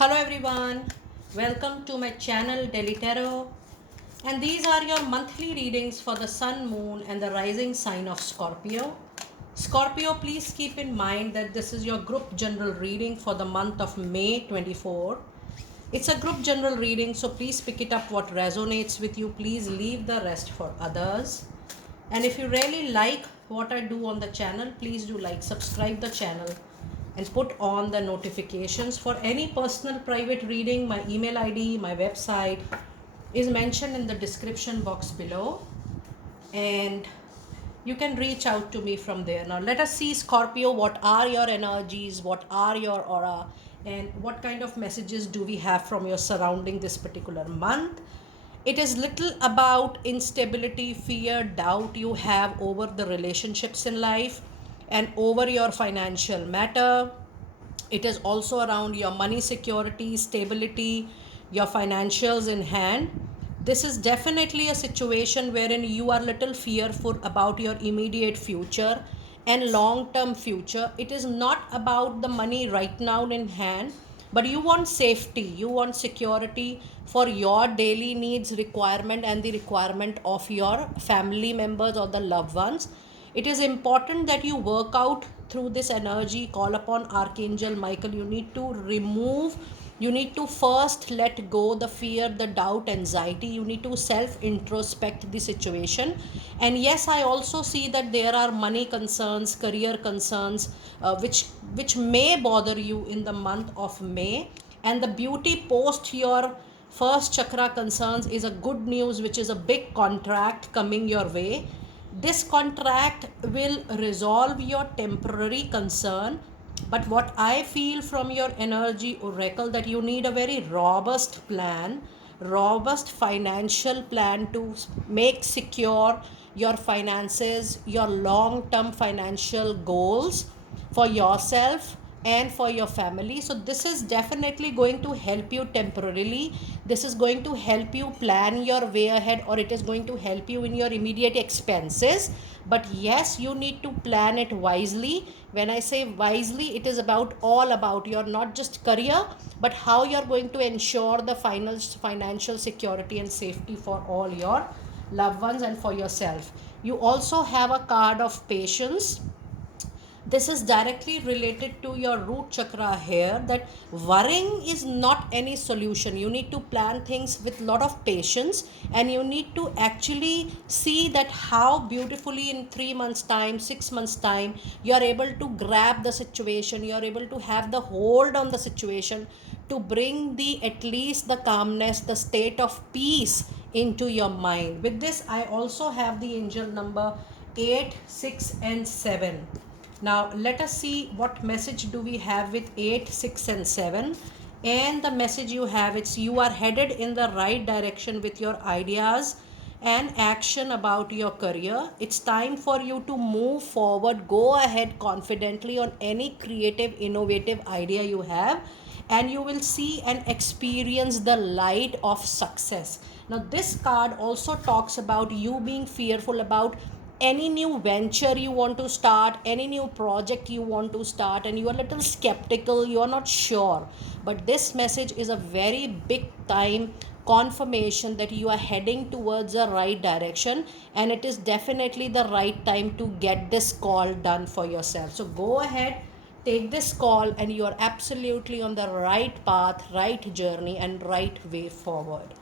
Hello everyone, welcome to my channel Daily Tarot, and these are your monthly readings for the Sun, Moon and the rising sign of Scorpio. Scorpio, please keep in mind that this is your group general reading for the month of May 24. It's a group general reading, so please pick it up what resonates with you. Please leave the rest for others. And if you really like what I do on the channel, please do like, subscribe the channel and put on the notifications for any personal private reading. My email ID, my website is mentioned in the description box below, and you can reach out to me from there. Now let us see, Scorpio, what are your energies, what are your aura, and what kind of messages do we have from your surrounding this particular month. It is little about instability, fear, doubt you have over the relationships in life and over your financial matter. It is also around your money security, stability, your financials in hand. This is definitely a situation wherein you are little fearful about your immediate future and long term future. It is not about the money right now in hand, but you want safety, you want security for your daily needs requirement and the requirement of your family members or the loved ones. It is important that you work out through this energy. Call upon Archangel Michael. You need to remove, you need to first let go the fear, the doubt, anxiety. You need to self introspect the situation. And yes, I also see that there are money concerns, career concerns, which may bother you in the month of May. And the beauty post your first chakra concerns is a good news, which is a big contract coming your way. This contract will resolve your temporary concern, but what I feel from your energy oracle, that you need a very robust plan, robust financial plan to make secure your finances, your long term financial goals for yourself and for your family. So this is definitely going to help you temporarily. This is going to help you plan your way ahead, or it is going to help you in your immediate expenses. But yes, you need to plan it wisely. When I say wisely, it is about all about your not just career, but how you're going to ensure the final financial security and safety for all your loved ones and for yourself. You also have a card of patience. This is directly related to your root chakra here, that worrying is not any solution. You need to plan things with lot of patience, and you need to actually see that how beautifully in 3 months time, 6 months time, you are able to grab the situation, you are able to have the hold on the situation, to bring the at least the calmness, the state of peace into your mind. With this, I also have the angel number 8, 6 and 7. Now let us see what message do we have with 8, 6 and 7. And the message you have, it's you are headed in the right direction with your ideas and action about your career. It's time for you to move forward. Go ahead confidently on any creative, innovative idea you have, and you will see and experience the light of success. Now this card also talks about you being fearful about any new venture you want to start, any new project you want to start, and you are a little skeptical, you are not sure. But this message is a very big time confirmation that you are heading towards the right direction, and it is definitely the right time to get this call done for yourself. So go ahead, take this call, and you are absolutely on the right path, right journey, and right way forward.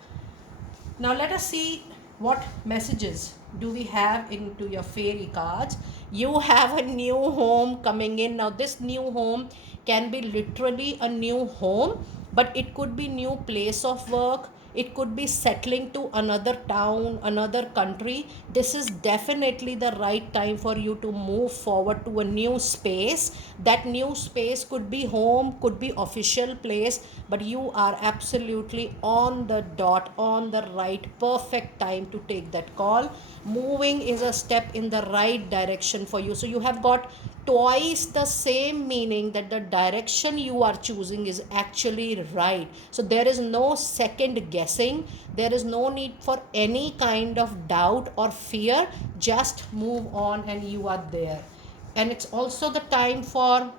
Now let us see what messages do we have into your fairy cards. You have a new home coming in. Now this new home can be literally a new home, but it could be new place of work, it could be settling to another town, another country. This is definitely the right time for you to move forward to a new space. That new space could be home, could be official place, but you are absolutely on the dot, on the right perfect time to take that call. Moving is a step in the right direction for you. So you have got twice the same meaning, that the direction you are choosing is actually right. So there is no second guessing, there is no need for any kind of doubt or fear. Just move on and you are there. And it's also the time for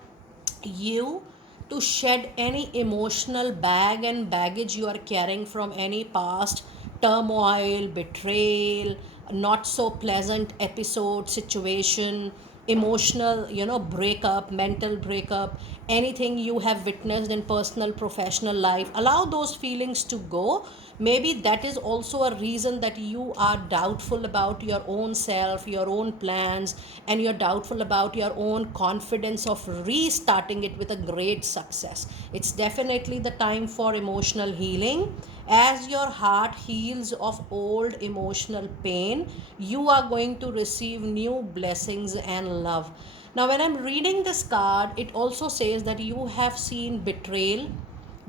you to shed any emotional bag and baggage you are carrying from any past turmoil, betrayal, not so pleasant episode, situation, emotional, breakup, mental breakup, anything you have witnessed in personal, professional life. Allow those feelings to go. Maybe that is also a reason that you are doubtful about your own self, your own plans, and you're doubtful about your own confidence of restarting it with a great success. It's definitely the time for emotional healing. As your heart heals of old emotional pain, you are going to receive new blessings and love. Now, when I'm reading this card, it also says that you have seen betrayal,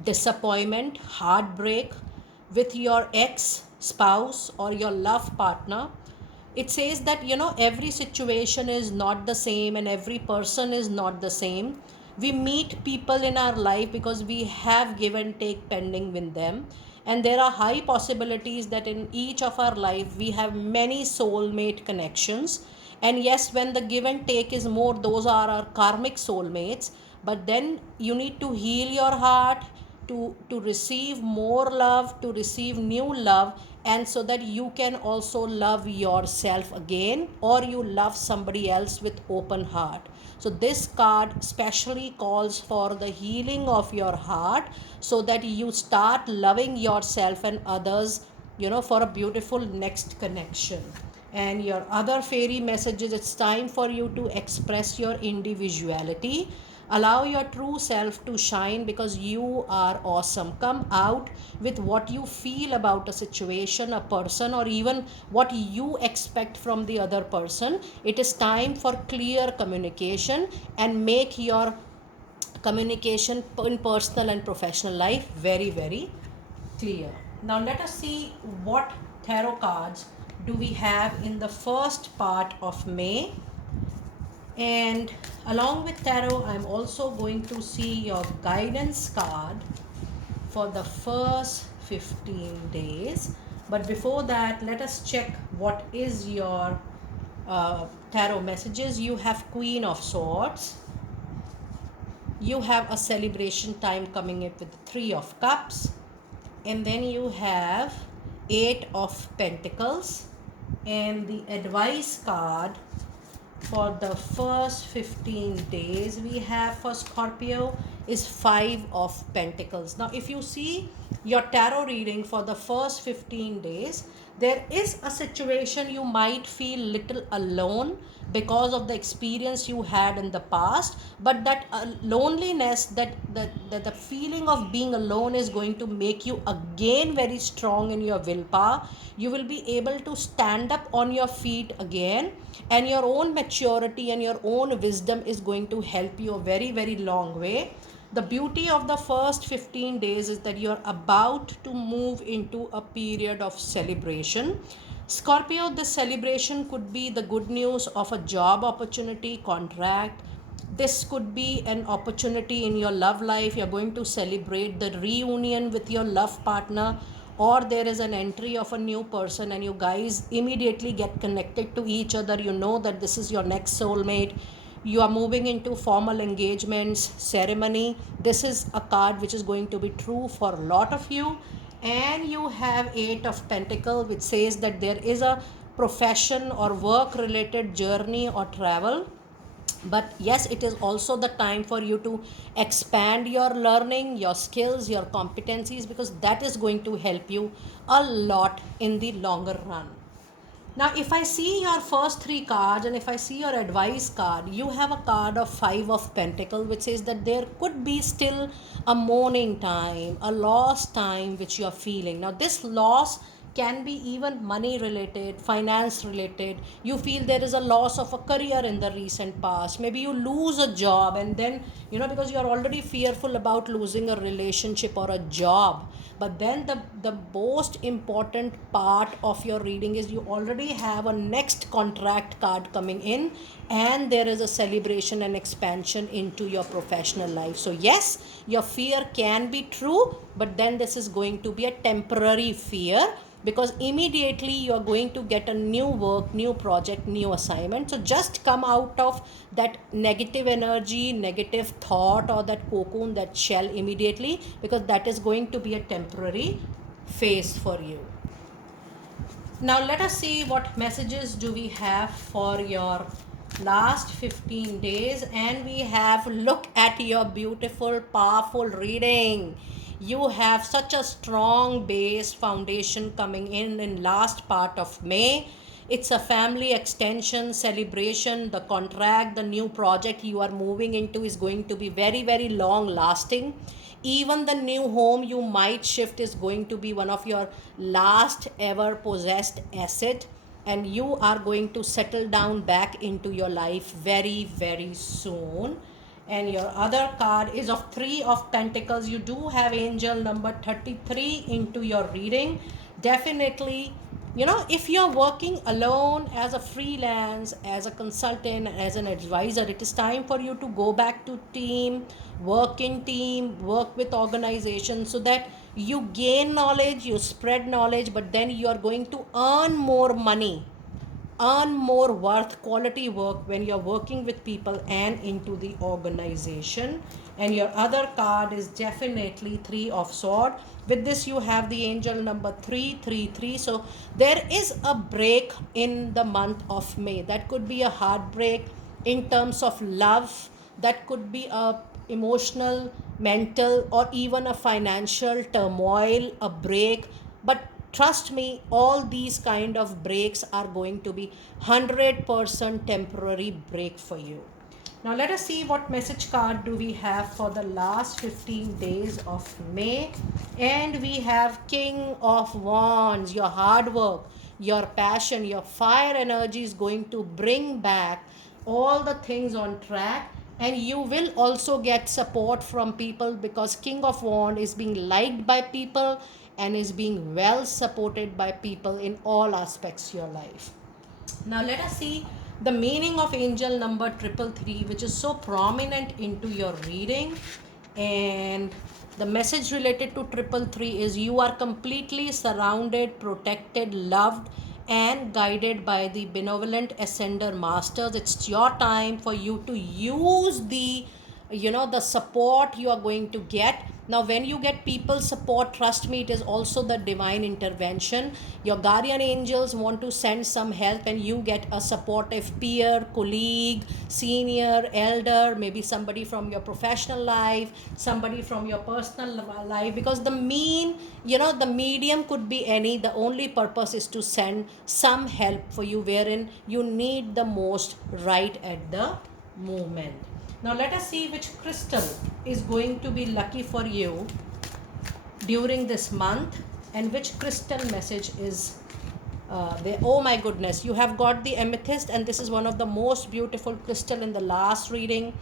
disappointment, heartbreak with your ex spouse or your love partner. It says that every situation is not the same and every person is not the same. We meet people in our life because we have give and take pending with them, and there are high possibilities that in each of our life we have many soulmate connections. And yes, when the give and take is more, those are our karmic soulmates. But then you need to heal your heart to receive more love, to receive new love, and so that you can also love yourself again, or you love somebody else with open heart. So this card specially calls for the healing of your heart, so that you start loving yourself and others, for a beautiful next connection. And your other fairy messages, it's time for you to express your individuality. Allow your true self to shine because you are awesome. Come out with what you feel about a situation, a person, or even what you expect from the other person. It is time for clear communication, and make your communication in personal and professional life very, very clear. Now, let us see what tarot cards do we have in the first part of May. And along with tarot, I'm also going to see your guidance card for the first 15 days. But before that, let us check what is your tarot messages. You have Queen of Swords. You have a celebration time coming up with the Three of Cups. And then you have Eight of Pentacles. And the advice card for the first 15 days we have for Scorpio is Five of Pentacles. Now, if you see your tarot reading for the first 15 days, there is a situation you might feel little alone because of the experience you had in the past, but that loneliness, that the feeling of being alone is going to make you again very strong in your willpower. You will be able to stand up on your feet again, and your own maturity and your own wisdom is going to help you a very, very long way. The beauty of the first 15 days is that you're about to move into a period of celebration. Scorpio, this celebration could be the good news of a job opportunity, contract. This could be an opportunity in your love life. You're going to celebrate the reunion with your love partner, or there is an entry of a new person and you guys immediately get connected to each other. You know that this is your next soulmate. You are moving into formal engagements, ceremony. This is a card which is going to be true for a lot of you. And you have Eight of Pentacles, which says that there is a profession or work related journey or travel. But yes, it is also the time for you to expand your learning, your skills, your competencies, because that is going to help you a lot in the longer run. Now, if I see your first three cards and if I see your advice card, you have a card of Five of Pentacles, which says that there could be still a mourning time, a lost time which you are feeling. Now, this loss can be even money related, finance related. You feel there is a loss of a career in the recent past. Maybe you lose a job, and then, because you are already fearful about losing a relationship or a job. But then the most important part of your reading is you already have a next contract card coming in and there is a celebration and expansion into your professional life. So yes, your fear can be true, but then this is going to be a temporary fear, because immediately you are going to get a new work, new project, new assignment. So just come out of that negative energy, negative thought, or that cocoon, that shell immediately, because that is going to be a temporary phase for you. Now let us see what messages do we have for your last 15 days. And we have, look at your beautiful, powerful reading. You have such a strong base foundation coming in last part of May. It's a family extension, celebration, the contract, the new project you are moving into is going to be very, very long lasting. Even the new home you might shift is going to be one of your last ever possessed asset, and you are going to settle down back into your life very, very soon. And your other card is of 3 of Pentacles. You do have angel number 33 into your reading. Definitely, if you're working alone as a freelance, as a consultant, as an advisor, it is time for you to go back to team, work in team, work with organizations, so that you gain knowledge, you spread knowledge, but then you are going to earn more money, earn more worth, quality work when you're working with people and into the organization. And your other card is definitely 3 of Swords. With this you have the angel number 333. So there is a break in the month of May. That could be a heartbreak in terms of love, that could be a emotional, mental, or even a financial turmoil, a break. But trust me, all these kind of breaks are going to be 100% temporary break for you. Now let us see what message card do we have for the last 15 days of May. And we have King of Wands. Your hard work, your passion, your fire energy is going to bring back all the things on track. And you will also get support from people, because King of Wands is being liked by people and is being well supported by people in all aspects of your life. Now let us see the meaning of angel number 333, which is so prominent into your reading. And the message related to 333 is you are completely surrounded, protected, loved, and guided by the benevolent ascender masters. It's your time for you to use the support you are going to get. Now when you get people support, trust me, it is also the divine intervention. Your guardian angels want to send some help, and you get a supportive peer, colleague, senior, elder, maybe somebody from your professional life, somebody from your personal life, because the medium could be any. The only purpose is to send some help for you wherein you need the most right at the moment. Now let us see which crystal is going to be lucky for you during this month, and which crystal message is there. Oh my goodness, you have got the amethyst, and this is one of the most beautiful crystal in the last reading.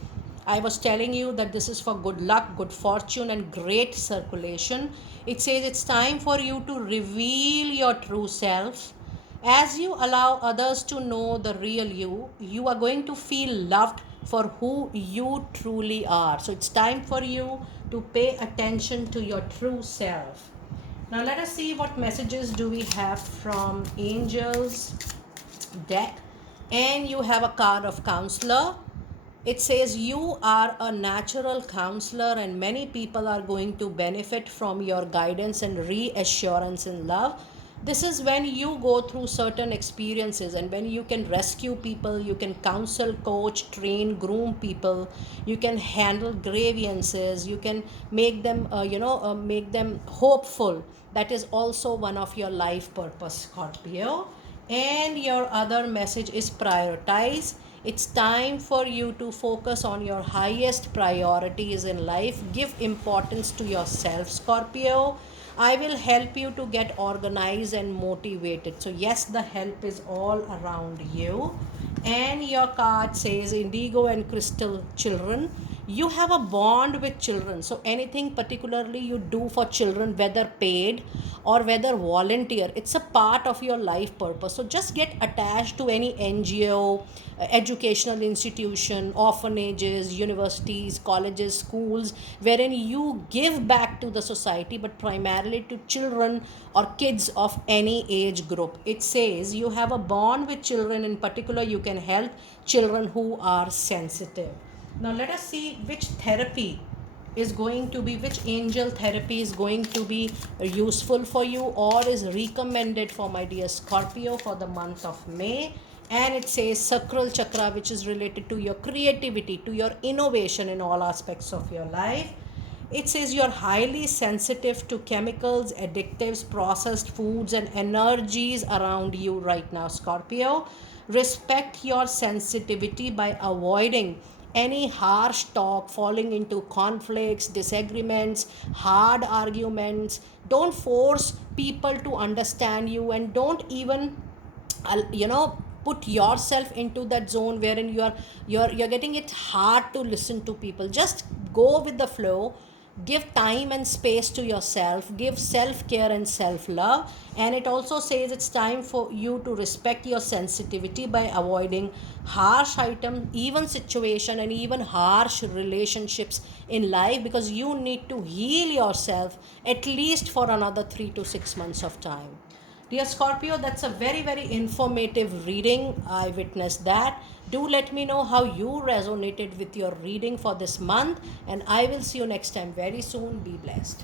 I was telling you that this is for good luck, good fortune, and great circulation. It says it's time for you to reveal your true self. As you allow others to know the real you, you are going to feel loved for who you truly are. So it's time for you to pay attention to your true self. Now let us see what messages do we have from angels deck. And you have a card of counselor. It says you are a natural counselor, and many people are going to benefit from your guidance and reassurance in love. This is when you go through certain experiences, and when you can rescue people, you can counsel, coach, train, groom people, you can handle grievances, you can make them make them hopeful. That is also one of your life purpose, Scorpio. And your other message is prioritize. It's time for you to focus on your highest priorities in life. Give importance to yourself, Scorpio. I will help you to get organized and motivated. So yes, the help is all around you. And your card says indigo and crystal children. You have a bond with children. So anything particularly you do for children, whether paid or whether volunteer, it's a part of your life purpose. So just get attached to any NGO, educational institution, orphanages, universities, colleges, schools, wherein you give back to the society, but primarily to children or kids of any age group. It says you have a bond with children. In particular, you can help children who are sensitive. Now let us see which therapy is going to be, which angel therapy is going to be useful for you or is recommended for my dear Scorpio for the month of May. And it says sacral chakra, which is related to your creativity, to your innovation in all aspects of your life. It says you're highly sensitive to chemicals, additives, processed foods, and energies around you right now, Scorpio. Respect your sensitivity by avoiding any harsh talk, falling into conflicts, disagreements, hard arguments. Don't force people to understand you, and don't even put yourself into that zone wherein you're getting it hard to listen to people. Just go with the flow. Give time and space to yourself. Give self care and self love. And it also says it's time for you to respect your sensitivity by avoiding harsh items, even situation, and even harsh relationships in life, because you need to heal yourself at least for another 3 to 6 months of time. Dear Scorpio, that's a very, very informative reading. I witnessed that. Do let me know how you resonated with your reading for this month, and I will see you next time very soon. Be blessed.